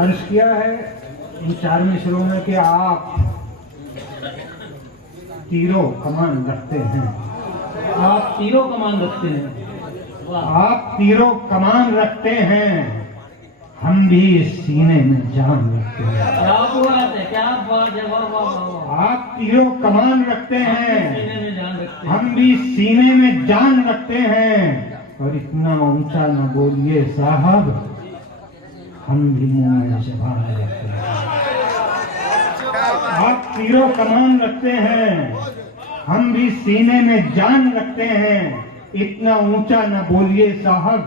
अर्ज किया है इन 4 मिसरों में कि आप तीरों कमान रखते हैं। आप तीरों कमान रखते हैं। आप तीरों कमान रखते हैं, हम भी सीने में जान रखते हैं। क्या बात है, क्या बात है, वाह वाह वाह। आप तीरों कमान रखते हैं, सीने में जान रखते हैं। हम भी सीने में जान रखते हैं। और इतना ऊंचा न बोलिए साहब, हम भी मुंह में ज़बान रखते हैं। आप तीरों कमान रखते हैं, हम भी सीने में जान रखते हैं। इतना ऊंचा न बोलिए साहब,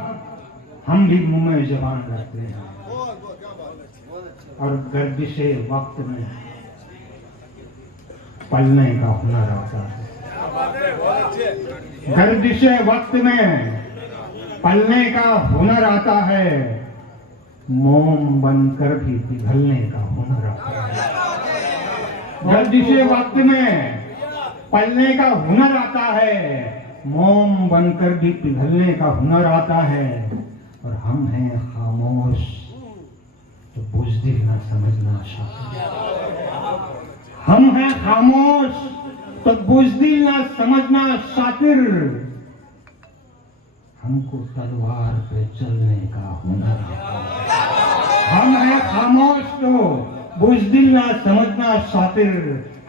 हम भी मुंह में ज़बान रखते हैं। और गर्दिशे वक्त में पलने का हुनर आता है। गर्दिशे वक्त में पलने का हुनर आता है, मोम बनकर भी पिघलने का हुनर आता है। गर्दिशे वक्त में पलने का हुनर आता है, मोम बनकर भी पिघलने का हुनर आता है। और हम हैं खामोश तो बुज़दिल न समझना शातिर। हम हैं खामोश तो बुज़दिल न समझना शातिर। हमको तलवार पे चलने का हुनर आता है। हम हैं खामोश तो बुज़दिल न समझना शातिर।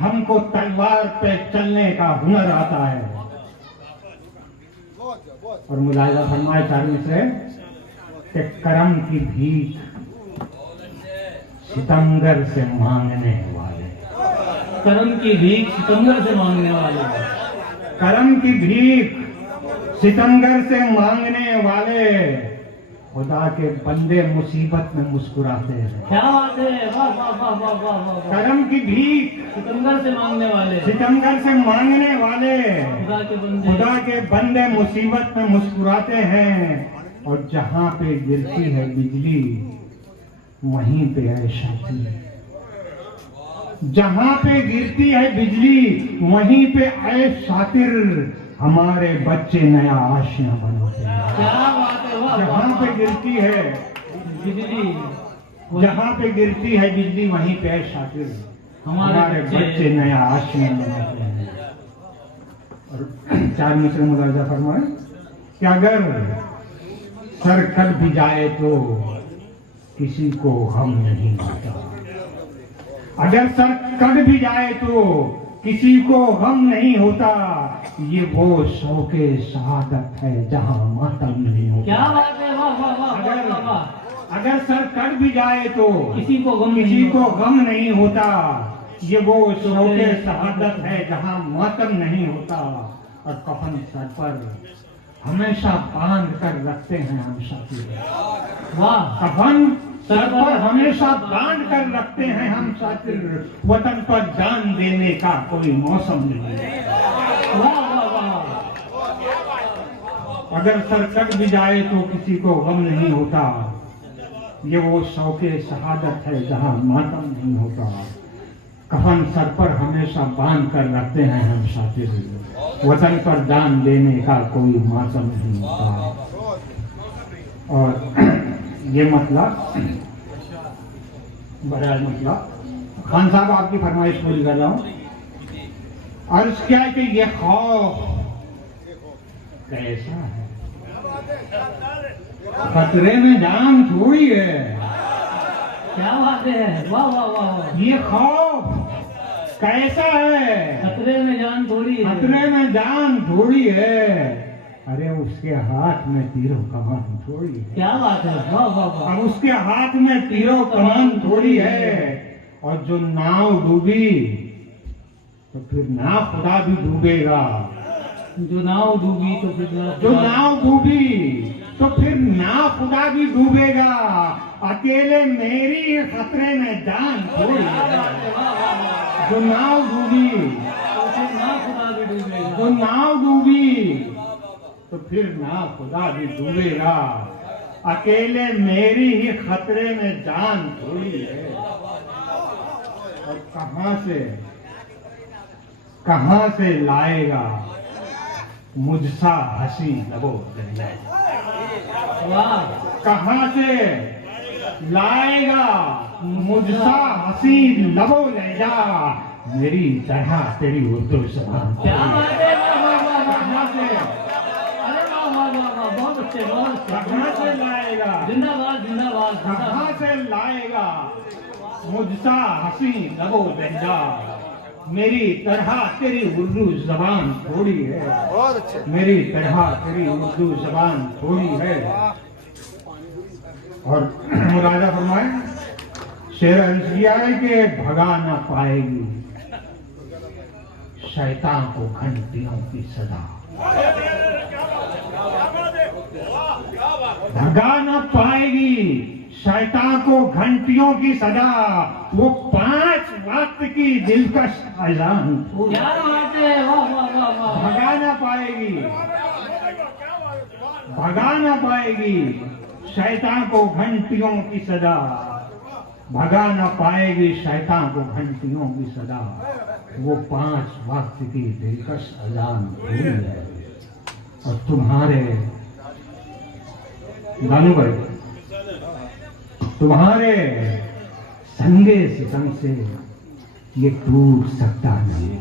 हमको तलवार पे चलने का हुनर आता है। और मुलाहिजा फरमाए 4 मिसरे कि करम की भीख सितमगर से मांगने वाले। करम की भीख सितमगर से मांगने वाले। करम की भीख सितमगर से मांगने वाले। खुदा के बंदे मुसीबत में मुस्कुराते हैं। क्या बात है, वाह वाह वाह वाह वाह वाह। करम की भीख सितमगर से मांगने वाले। सितमगर से मांगने वाले। खुदा के बंदे। खुदा के बंदे मुसीबत में मुस्कुराते हैं। और जहां पे गिरती है बिजली वहीं पे है शातिर। जहां पे गिरती है बिजली वहीं पे है शातिर। हमारे बच्चे नया आशिया बनाते हैं। क्या बात है, वाह। जहां पे गिरती है बिजली, जहां पे गिरती है बिजली वहीं पे है शातिर। हमारे बच्चे नया आशिया बनाते हैं। और 4 मिसरे मुलाहिजा फरमाए कि अगर सर कट भी जाए तो किसी को गम नहीं होता। अगर सर कट भी जाए तो किसी को गम नहीं होता। ये वो शौके शहादत है जहां मातम नहीं होता। क्या बात है, वाह वाह वाह वाह वाह। अगर सर कट भी जाए तो किसी को गम नहीं होता। ये वो शौके शहादत है जहां मातम नहीं होता। और कफन सर पर हमेशा बांध कर रखते हैं हम शातिर। वाह। कफन सर पर हमेशा बांध कर रखते हैं हम शातिर। वतन पर जान देने का कोई मौसम नहीं। वाह वाह वाह। अगर सर कट भी जाए तो किसी को गम नहीं होता। ये वो शौके शहादत है जहां मातम नहीं होता। कफन सर पर हमेशा बांध कर रखते हैं हम शातिर। वतन पर जान देने का कोई मौसम नहीं होता। और ये मतलब बड़ा मतलब खान साहब आपकी फरमाइश पूरी कर रहा हूं। अर्ज क्या है कि ये खौफ कैसा है? खतरे में जान थोड़ी है। क्या बात है, वाह वाह वाह। ये खौफ कैसा है? खतरे में जान थोड़ी है। खतरे में जान थोड़ी है। अरे उसके हाथ में तीरों कमान थोड़ी है। क्या बात है, वाह वाह वाह। अब उसके हाथ में तीरों कमान थोड़ी है। और जो नाव डूबी तो फिर ना खुदा भी डूबेगा। जो नाव डूबी तो फिर जो नाव डूबी तो फिर ना खुदा भी डूबेगा। अकेले मेरी खतरे में जान थोड़ी है। जो नाव डूबी तो फिर ना खुदा भी डूबेगा। जो नाव डूबी तो फिर ना खुदा भी डूबेगा। अकेले मेरी ही खतरे में जान थोड़ी है। और कहां से लाएगा मुझसा हंसी लगो दरिया। वाह। कहां से लाएगा मुझसा हसीन लबो लहजा मेरी तरह तेरी उर्दू ज़बान। क्या बात है, वाह वाह वाह वाह, कहाँ से अरे वाह वाह वाह वाह, बहुत अच्छे, बहुत अच्छे। कहाँ से लाएगा, जिंदाबाद जिंदाबाद कहाँ जिंदाबाद। से लाएगा मुझसा हसीन लबो लहजा मेरी तरह तेरी उर्दू ज़बान थोड़ी है, बहुत अच्छे। मेरी तरह तेरी उर्दू ज़बान थोड़ी है। और मुरादा फरमाए शेर अर्ज़ किया है कि भगा न पाएगी शैतान को घंटियों की सदा, भगा न पाएगी शैतान को घंटियों की सदा, वो 5 वक्त की दिलकश अजान थोड़ी, क्या बात है, वाह वाह वाह वाह। भगा न पाएगी, भगा न पाएगी शैतान को घंटियों की सदा, भगा न पाएगी शैतान को घंटियों की सदा, वो 5 वक्त की दिलकश अजान थोड़ी है। और तुम्हारे दानू भाई, तुम्हारे संगे सितम से ये टूट सकता नहीं,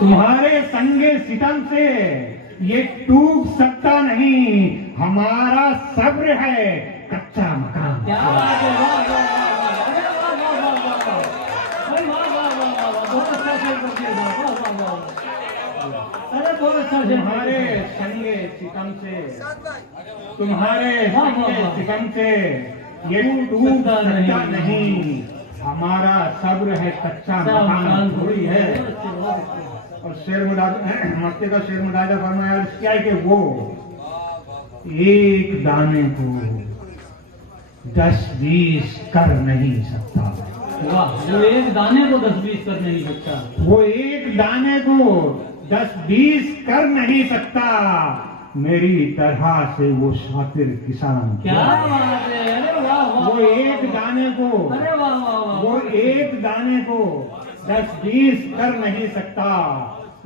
तुम्हारे संगे सितम से ये टूट सकता नहीं, हमारा सब्र है कच्चा मकान। क्या बात है, वाह वाह वाह वाह, अरे वाह वाह वाह वाह वाह, अरे वाह वाह वाह वाह वाह, बहुत अच्छा शेर कर दिया, वाह वाह वाह वाह, अरे बहुत अच्छा शेर। तुम्हारे संगे सितम से, तुम्हारे संगे सितम से ये टूट सकता नहीं, हमारा सब्र है कच्चा मकान थोड़ी है। और शेर मक्के का शेर मुदाजा फरमाया क्या है कि वो एक दाने को 10-20 कर नहीं सकता, वाह, वो एक दाने को 10-20 कर नहीं सकता, वो एक दाने को 10-20 कर नहीं सकता, मेरी तरह से वो शातिर किसान। क्या बात है, अरे वाह वाह, वो एक दाने को, अरे वाह वाह वाह, वो एक दाने को 10-20 कर नहीं सकता,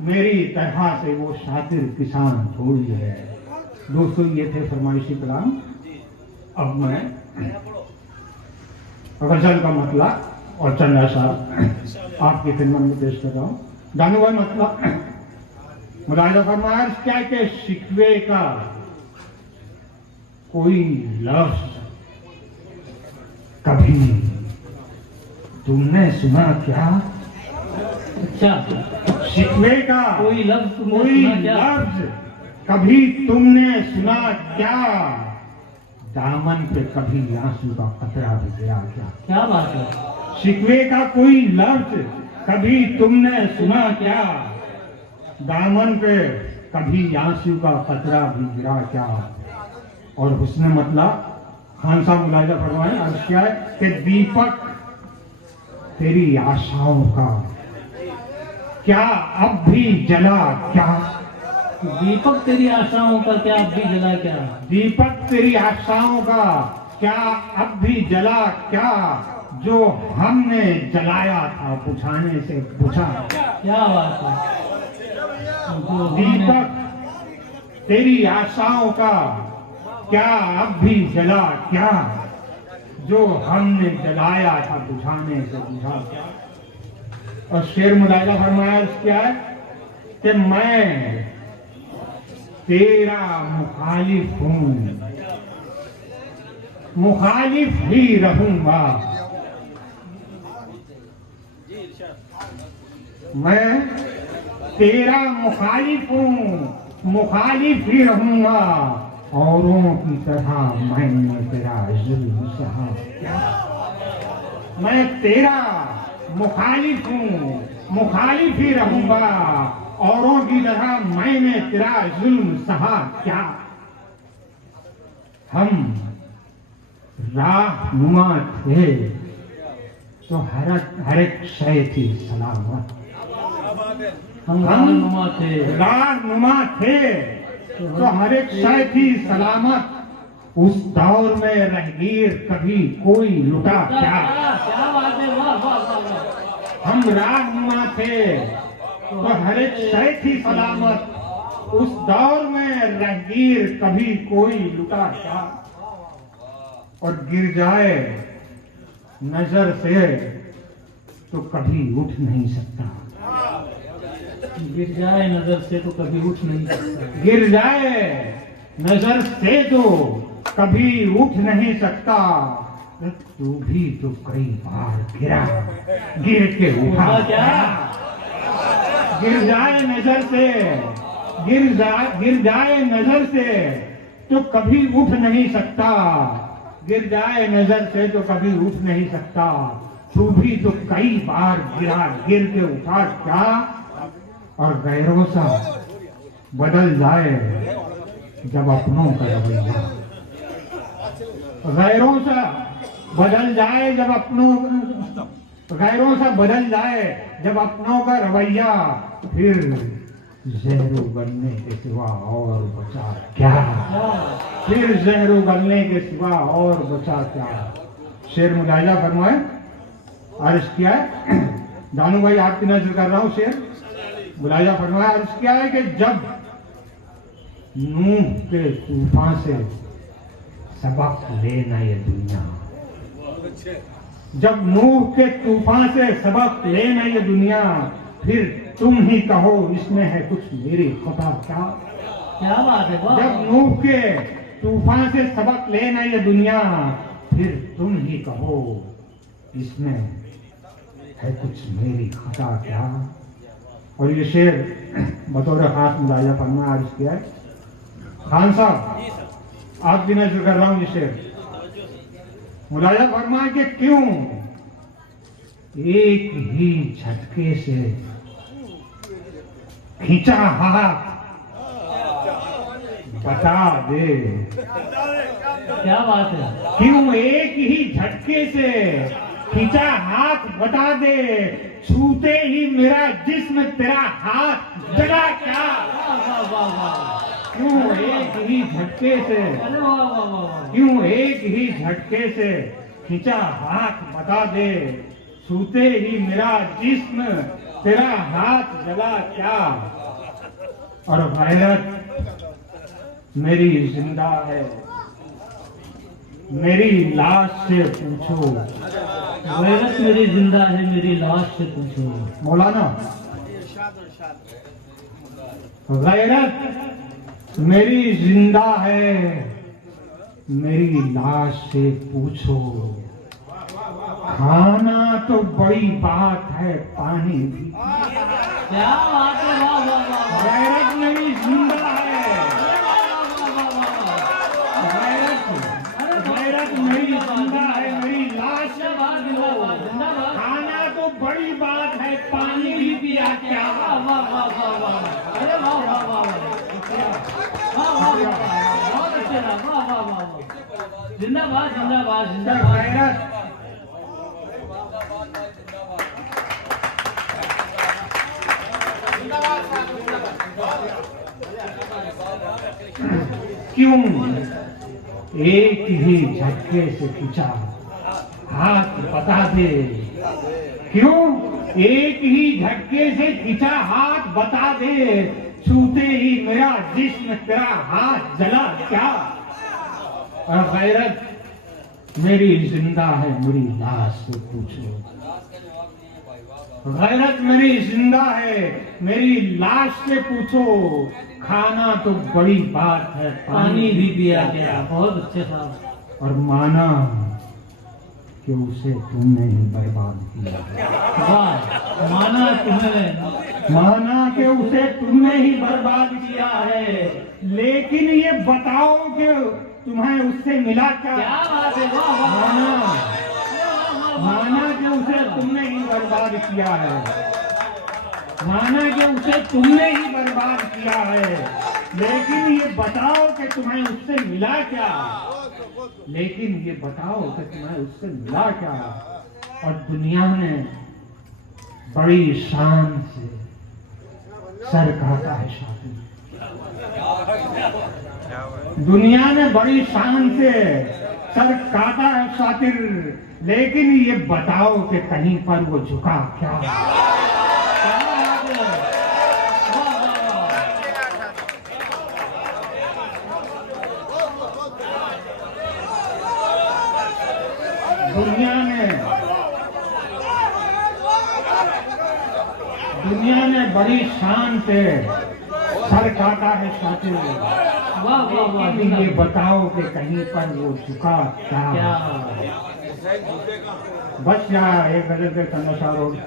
मेरी तरह से वो शातिर किसान थोड़ी है। दोस्तों ये थे फरमाइशी कलाम। अब मैं गजल का मतलब और चंद अशआर आपकी खिदमत में पेश कर रहा हूँ। दानू भाई मतलब मुलाहिजा फरमाया क्या कि शिकवे का कोई लफ्ज कभी तुमने सुना क्या? अच्छा, शिकवे का कोई लफ्ज तुमने कोई सुना क्या? लफ्ज कभी तुमने सुना क्या? दामन पे कभी आंसू का कतरा भी गिरा क्या? क्या बात है, शिकवे का कोई लफ्ज कभी तुमने सुना क्या? दामन पे कभी आंसू का कतरा भी गिरा क्या? और हुस्न मतलब खान साहब मुलाहिजा फरमाए अर्ज़ किया है कि दीपक तेरी आशाओं का क्या अब भी जला क्या? दीपक तेरी आशाओं का क्या अब भी जला क्या? दीपक तेरी आशाओं का क्या अब भी जला क्या? जो हमने जलाया था बुझाने से बुझा। क्या बात है, जो हमने- दीपक तेरी आशाओं का क्या अब भी जला क्या? जो हमने जलाया था बुझाने से बुझा क्या? और शेर मुलाहिजा फरमाया क्या है कि मैं तेरा मुखालिफ हूँ, मुखालिफ ही रहूंगा। मैं तेरा मुखालिफ हूँ, मुखालिफ ही रहूंगा। औरों की तरह मैंने तेरा जुल्म सहा क्या? मैं तेरा मुखालिफ हूँ, मुखालिफ ही रहूंगा। औरों की तरह मैंने तेरा जुल्म सहा क्या? हम राहनुमा थे तो हर एक शय थी सलामत। हम राहनुमा थे, राहनुमा थे तो हर एक शय थी सलामत। उस दौर में रहगीर कभी कोई लुटा क्या? क्या बात है, वाह वाह वाह वाह। हम राहनुमा थे तो हर एक शय थी सलामत। उस दौर में रहगीर कभी कोई लुटा क्या? और गिर जाए नजर से तो कभी उठ नहीं सकता। गिर जाए नजर से तो कभी उठ नहीं सकता। गिर जाए नजर से तो कभी उठ नहीं सकता। तू भी तो कई बार गिरा, गिर के उठा क्या? गिर जाए नजर से, गिर जाए नजर से तो कभी उठ नहीं सकता। गिर जाए नजर से तो कभी उठ नहीं सकता। तू भी तो कई बार गिरा, गिर के उठा क्या? और गैरों सा बदल जाए जब अपनों का रवैया, गैरों सा बदल जाए जब गैरों सा बदल जाए जब अपनों का रवैया, फिर जहरू बनने के सिवा और बचा क्या? फिर जहरू बनने के सिवा और बचा क्या? शेर मुलायजा फरमाए, अर्ज किया है। दानू भाई आपकी नजर कर रहा हूं। शेर मुलायजा फरमाया, अर्ज किया है कि जब नूह के तूफान से सबक लेना ये दुनिया, जब नूह के तूफान से सबक लेना ये दुनिया, फिर तुम ही कहो इसमें है कुछ मेरी खता क्या? क्या बात है? वाह। जब नूह के तूफान से सबक लेना ये दुनिया, फिर तुम ही कहो इसमें है कुछ मेरी खता क्या? और ये शेर बतौर खास मुलायजा फरमा अर्ज किया है। खान साहब आपकी नजर कर रहा हूं। ये शेर मुलायजा फरमा कि क्यों एक ही झटके से खींचा हाथ बता दे? क्या बात है? क्यों एक ही झटके से खींचा हाथ बता दे? छूते ही मेरा जिस्म तेरा हाथ जला क्या? वाह वाह वाह। क्यों एक ही झटके से, अरे वाह वाह वाह। क्यों एक ही झटके से खींचा हाथ बता दे? छूते ही मेरा जिस्म तेरा हाथ जला क्या? और गैरत मेरी जिंदा है, मेरी लाश से पूछो। गैरत मेरी जिंदा है, मेरी लाश से पूछो। मौलाना, गैरत मेरी जिंदा है, मेरी लाश से पूछो। खाना तो बड़ी बात है, पानी भी। क्या बात है? वाह वाह वाह। गैरत मेरी जिंदा है, गैरत मेरी जिंदा है, मेरी लाश से पूछो। खाना तो बड़ी बात है, पानी भी पिया क्या? वाह वाह वाह वाह। अरे वाह वाह वाह वाह। बहुत अच्छे रहा। वाह वाह वाह। जिंदाबाद जिंदाबाद जिंदाबाद। गैरत क्यों एक ही झटके से खींचा हाथ बता दे? क्यों एक ही झटके से खींचा हाथ बता दे? छूते ही मेरा जिस्म तेरा हाथ जला क्या? और गैरत मेरी जिंदा है, मेरी लाश से पूछो। गैरत मेरी जिंदा है, मेरी लाश से पूछो। खाना तो बड़ी बात है, पानी भी पिया गया। बहुत अच्छे साहब। और माना कि उसे तुमने ही बर्बाद किया। वाह। माना तुम्हें, माना कि उसे तुमने ही बर्बाद किया है, लेकिन ये बताओ कि तुम्हें उससे मिला क्या? क्या बात है? वाह वाह। माना कि उसे तुमने ही बर्बाद किया है, माना कि उसे तुमने ही बर्बाद किया है, लेकिन ये बताओ कि तुम्हें उससे मिला क्या? लेकिन ये बताओ कि तुम्हें उससे मिला क्या? और दुनिया ने बड़ी शान से सर काटा है शातिर, दुनिया ने बड़ी शान से सर काटा है शातिर, लेकिन ये बताओ कि कहीं पर वो झुका क्या? दुनिया ने बड़ी शान से सर काटा है साथी। वाह वाह वाह, लेकिन ये बताओ कि कहीं पर वो झुका क्या? क्या बस या एक गजल के तन्नसा रोड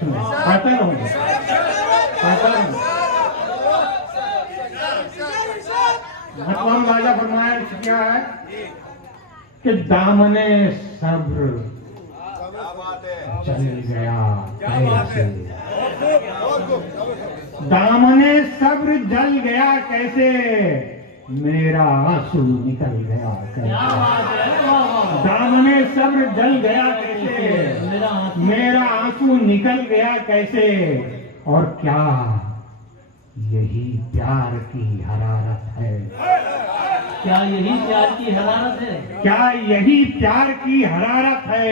कहते रहोगे, कहते रहोगे। भगवान राजा फरमाया क्या है कि दामने सब्र चल गया कैसे, दामने सब्र जल गया कैसे, मेरा आंसू निकल गया क्या कैसे। बात है, वाह वाह, दामने सब्र जल गया कैसे, मेरा आंसू निकल गया कैसे। और क्या यही प्यार की हरारत है? क्या यही प्यार की हरारत है? क्या यही प्यार की हरारत है?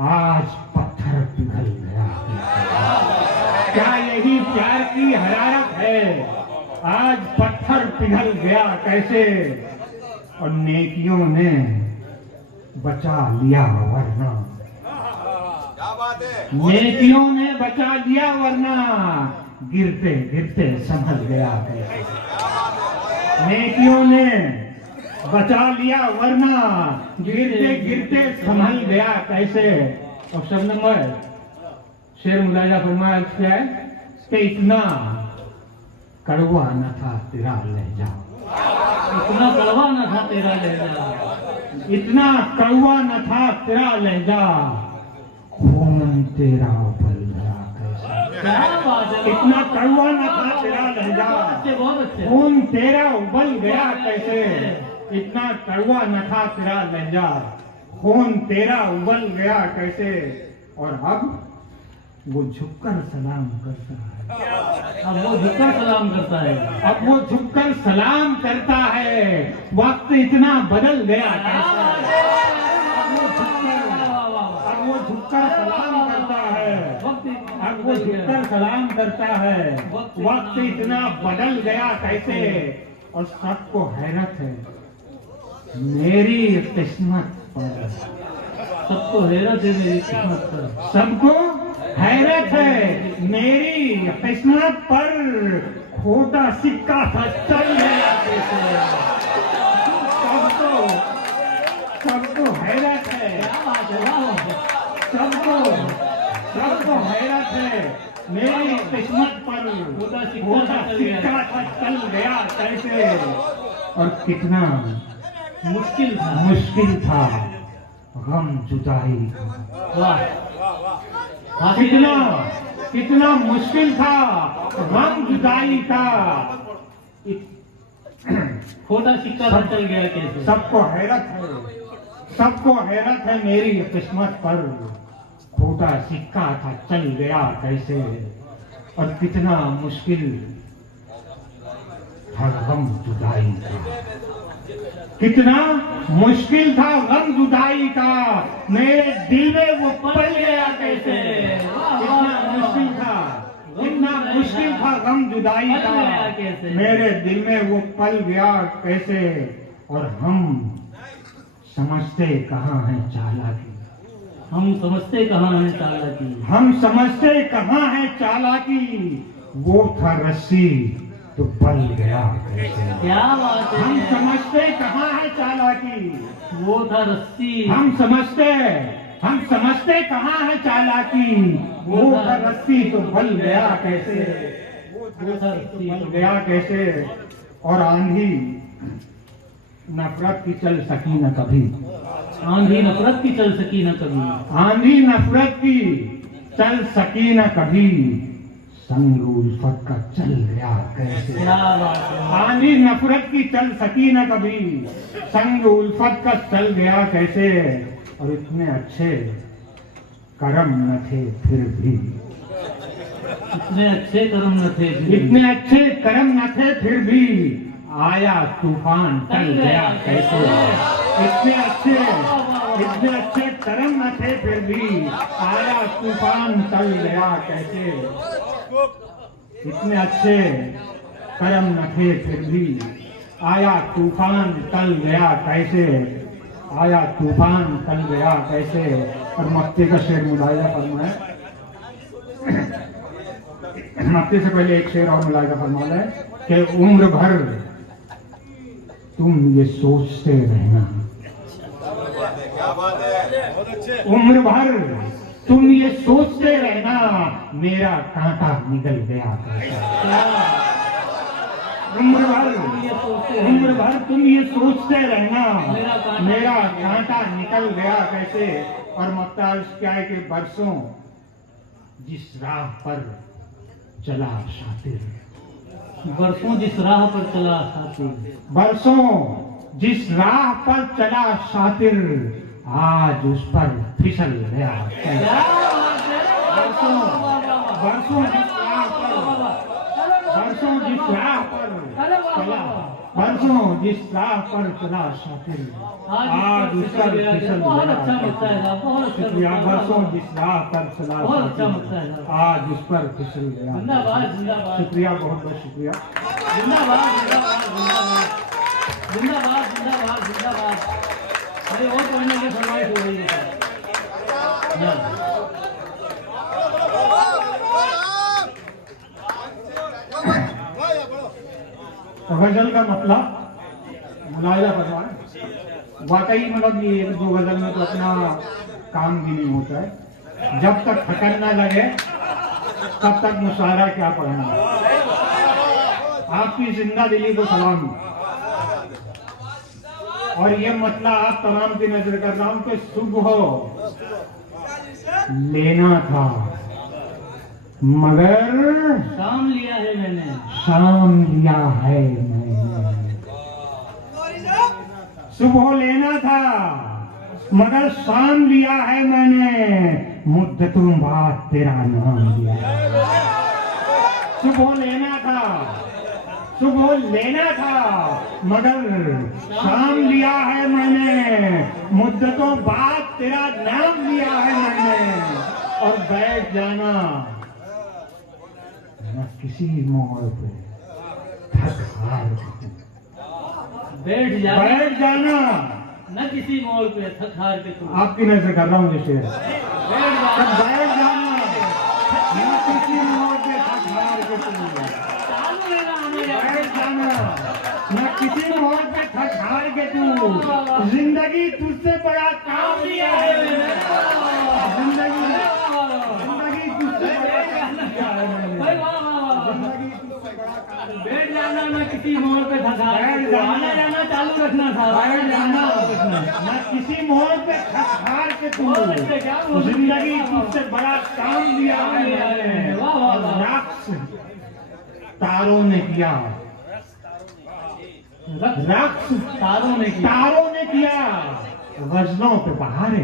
आज पत्थर पिघल गया कैसे? क्या यही प्यार की हरारत है? आज पत्थर पिघल गया कैसे। और नेकियों ने बचा लिया वरना, क्या बात है? नेकियों ने बचा लिया वरना गिरते गिरते संभल गया कैसे। नेकियों ने बचा लिया वरना गिरते गिरते संभल गया कैसे। और सब नंबर शेर मुलाजा फरमाया क्या है कि इतना कड़वा न था तेरा लहजा, इतना कड़वा न था तेरा लहजा, इतना कड़वा न था तेरा लहजा, खून तेरा उबल गया कैसे। क्या बात है, इतना कड़वा न था तेरा लहजा, अच्छे, बहुत अच्छे। खून तेरा उबल गया कैसे। इतना कड़वा न था तेरा लहजा, खून तेरा उबल गया कैसे। और अब वो झुककर सलाम करता है, अब वो झुककर सलाम करता है। अब वो झुककर सलाम करता है। वक्त इतना बदल गया कैसे। अब वो झुककर सलाम करता है, अब वो झुककर सलाम करता है। वक्त इतना बदल गया कैसे। और सबको हैरत है मेरी किस्मत पर, सबको हैरत है मेरी किस्मत पर, सबको हैरत है मेरी किस्मत पर। खोटा सिक्का था चल गया कैसे। सबको हैरत है, क्या बात है, वाह, सबको हैरत है मेरी किस्मत पर। खोटा खोटा सिक्का था चल गया कैसे। और कितना मुश्किल था, मुश्किल था गम जुदाई का। वाह, कितना कितना मुश्किल था गम जुदाई का। खोटा सिक्का था चल गया कैसे। सबको हैरत है, सबको हैरत है मेरी किस्मत पर। खोटा सिक्का था चल गया कैसे। और कितना मुश्किल था गम जुदाई का, कितना मुश्किल था गम जुदाई का। मेरे दिल में वो पल गया कैसे। कितना मुश्किल था, कितना मुश्किल था गम जुदाई का। मेरे दिल में वो पल गया कैसे। और हम समझते कहाँ है चालाकी, हम समझते कहाँ है चालाकी, हम समझते कहाँ है चालाकी। वो था रस्सी तो बल गया कैसे। क्या बात हम है, समझते कहाँ है चालाकी, वो था रस्सी, हम समझते कहाँ है चालाकी। वो था रस्सी तो बल गया कैसे, वो था रस्सी बल गया कैसे। और आंधी नफरत की चल सकी न कभी, आंधी नफरत की चल सकी न कभी, आंधी नफरत की चल सकी न कभी। संग उल्फत का चल गया कैसे। क्या बात है, आंधी नफरत की चल सकी न कभी, संग उल्फत का चल गया कैसे। और इतने अच्छे कर्म न थे फिर भी, इतने अच्छे कर्म न थे, इतने अच्छे कर्म न थे फिर भी आया तूफान टल गया कैसे। इतने अच्छे कर्म न थे फिर भी आया तूफान टल गया कैसे। इतने अच्छे कर्म न थे फिर भी आया तूफान टल गया कैसे। आया तूफान टल गया कैसे। और मक्ते का शेर मुलायजा फरमाए। मक्ते से पहले एक शेर और मुलायजा फरमाना है कि उम्र भर तुम ये सोचते रहना, क्या बात है, बहुत अच्छे। उम्र भर तुम ये सोचते रहना मेरा कांटा निकल गया कैसे। उम्र भर तुम ये सोचते रहना मेरा कांटा निकल गया कैसे। और मक्ता क्या है कि बरसों जिस राह पर चला शातिर, बरसों जिस राह पर चला साथी, बरसों जिस राह पर चला शातिर आज उस पर फिसल गया कैसे। बरसों बरसों जिस राह पर बरसों जिस राह पर चला बरसों जिस राह पर चला शातिर आज उस पर फिसल बहुत अच्छा गया लगता है, बहुत अच्छा शुक्रिया। लगता है। बरसों जिस राह पर चला बहुत अच्छा लगता है। शातिर आज उस पर फिसल गया। जिंदाबाद जिंदाबाद शुक्रिया, बहुत बहुत शुक्रिया। जिंदाबाद जिंदाबाद जिंदाबाद जिंदाबाद जिंदाबाद जिंदाबाद। अरे और पढ़ने की फरमाइश हो रही है। गजल का मतलब मुलायजा फरमाए। वाकई मतलब ये एक दो गजल में तो अपना काम भी नहीं होता है। जब तक थकन ना लगे तब तक मुशायरा क्या पढ़ना। आपकी जिंदा दिली को सलाम। और ये मतलब आप तमाम की नजर कर रहा हूं कि सुबह लेना था मगर शाम लिया है मैंने, शाम लिया है मैंने। सुबह लेना था मगर शाम लिया है मैंने, मुद्दतों बाद तेरा नाम लिया है। सुबह लेना था मगर शाम लिया है मैंने, मुद्दतों बाद तेरा नाम लिया है मैंने। और बैठ जाना न किसी मोड़ पे थक हार के। बैठ बैठ जाना न किसी मोड़ पे थक हार के तू। आपकी नजर कर रहा हूँ ये शेर। बैठ जा बैठ जाना न किसी मोड़ पे थक हार के तू। चालू रहना हमें। बैठ जाना न किसी मोड़ पे थक हार के तू। जिंदगी तुझसे बड़ा काम लिया है मैंने। जिंदगी तुझसे बड़ा काम लिया है मैंने। भाई वाह वाह वाह। जिंदगी तुझसे बड़ा काम लिया है। बैठ जाना न किसी मोड़ पे थक हार के बैठ तू। जाना। आना जाना चालू रखना था। बैठ जाना न किसी मोड़ पे थक हार के तू। और इससे क्या बोल- जिंदगी तुझसे बड़ा काम लिया है मैंने। वाह, वाह, वाह। रक्स तारों ने किया, रक्स तारों ने किया। तारों ने किया, गजलों पे बहारें आई।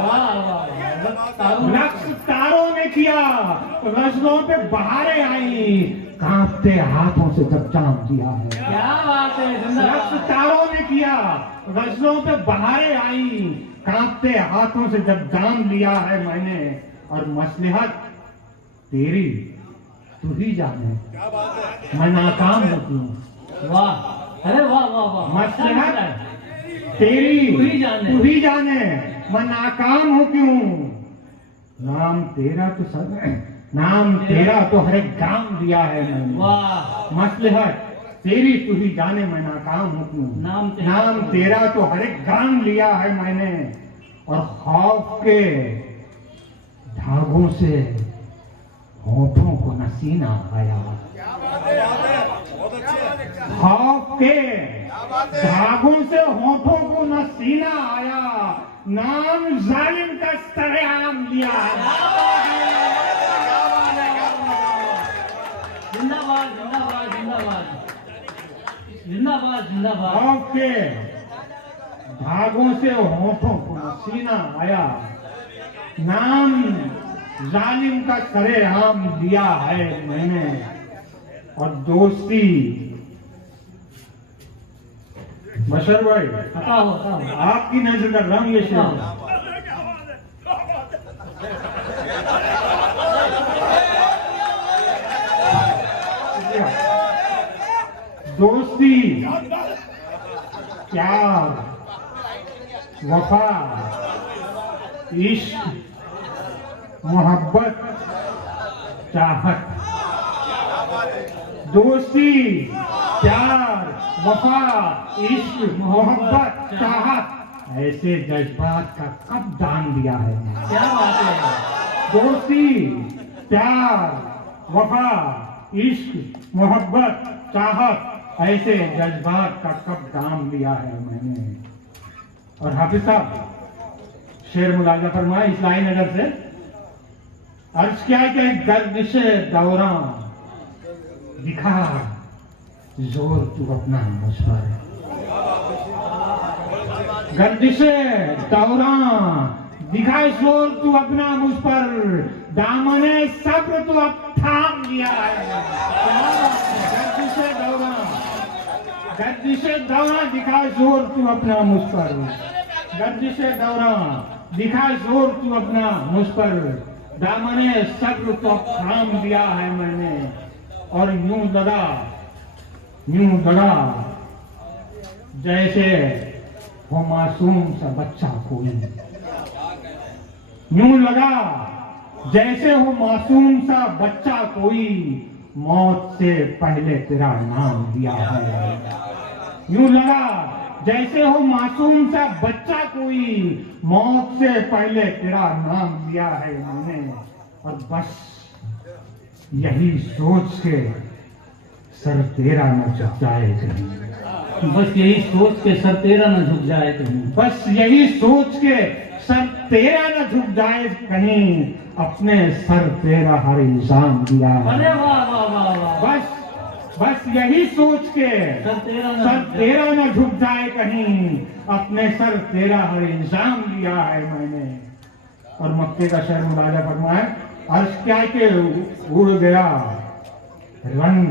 वाह वाह। तारों ने रक्स तारों ने किया, गजलों पे बहारें आई। कांपते हाथों से जब जाम दिया है। क्या बात है। रक्स जिंदाबाद। तारों ने किया, गजलों पे बहारें आई। कांपते हाथों से जब जाम लिया है मैंने। और मसलहत तेरी तू ही जाने, मैं नाकाम होती हूँ। वाह। अरे वाह वाह वाह। मसलहत तेरी तू ही जाने। तू ही जाने, मैं नाकाम हो क्यों। नाम तेरा तो नाम तेरा तो हर एक काम दिया है मैंने। वाह। मसलहत तेरी तू ही जाने, मैं नाकाम हो क्यों। नाम तेरा तो हर एक काम लिया है मैंने। और खौफ के धागों से होठों को नसीना आया। बहुत अच्छे। खौफ के क्या बात है, धागों से होठों को नसीना आया। नाम जालिम का सरेआम लिया है। जिंदाबाद जिंदाबाद जिंदाबाद जिंदाबाद जिंदाबाद। खौफ के धागों से होठों को नसीना आया। नाम जालिम का सरेआम लिया है मैंने। और दोस्ती बशर भाई हटाओ हटाओ। आपकी नजर कर रहा हूं ये शेर। दोस्ती प्यार वफा, इश्क, मोहब्बत, चाहत, दोस्ती, प्यार, वफा, इश्क, मोहब्बत, चाहत, ऐसे जज्बात का कब दान दिया है? क्या बात है। दोस्ती, प्यार, वफा, इश्क, मोहब्बत, चाहत, ऐसे जज्बात का कब दाम दिया है मैंने। और हाफिज साहब शेर मुलाजा फरमाए इस लाइन अगर से अर्ज क्या है कि गर्दिश दौरान दिखा जोर तू अपना मुझ पर, गर्दिश दौरान दिखा जोर तू अपना मुझ पर, दामने सब्र तू अब थाम लिया है। गर्दिश दौरान दिखा जोर तू अपना मुझ पर, गर्दिश दौरान दिखा जोर तू अपना मुझ पर, दामने सब्र तो थाम दिया है मैंने। और यूं लगा जैसे वो मासूम सा बच्चा कोई, यूं लगा जैसे हो मासूम सा बच्चा कोई, मौत से पहले तेरा नाम लिया है। यूं लगा जैसे हो मासूम सा बच्चा कोई, मौत से पहले तेरा नाम लिया है मैंने। और बस यही सोच के सर तेरा न झुक जाए कहीं, बस यही सोच के सर तेरा न झुक जाए कहीं, बस यही सोच के सर तेरा न झुक जाए कहीं, अपने सर तेरा हर इल्जाम दिया है। अरे वाह वाह वाह वाह। बस यही सोच के सर सर तेरा न झुक जाए कहीं, अपने सर तेरा हर इल्जाम दिया है मैंने। और मक्के का शहर मुलाजा फरमाए अर्श क्या के उड़ गया रंग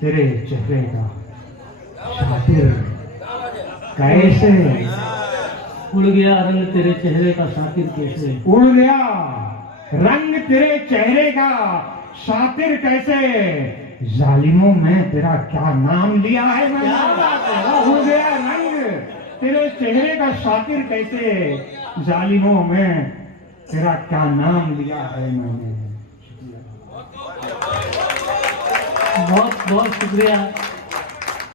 तेरे चेहरे का, शातिर कैसे उड़ गया रंग तेरे चेहरे का, शातिर कैसे उड़ गया रंग तेरे चेहरे का, शातिर कैसे, जालिमों में तेरा क्या नाम लिया है मैंने। क्या बात है। उड़ गया रंग तेरे चेहरे का, शातिर कैसे, जालिमों में तेरा क्या नाम लिया है मैंने। बहुत बहुत शुक्रिया।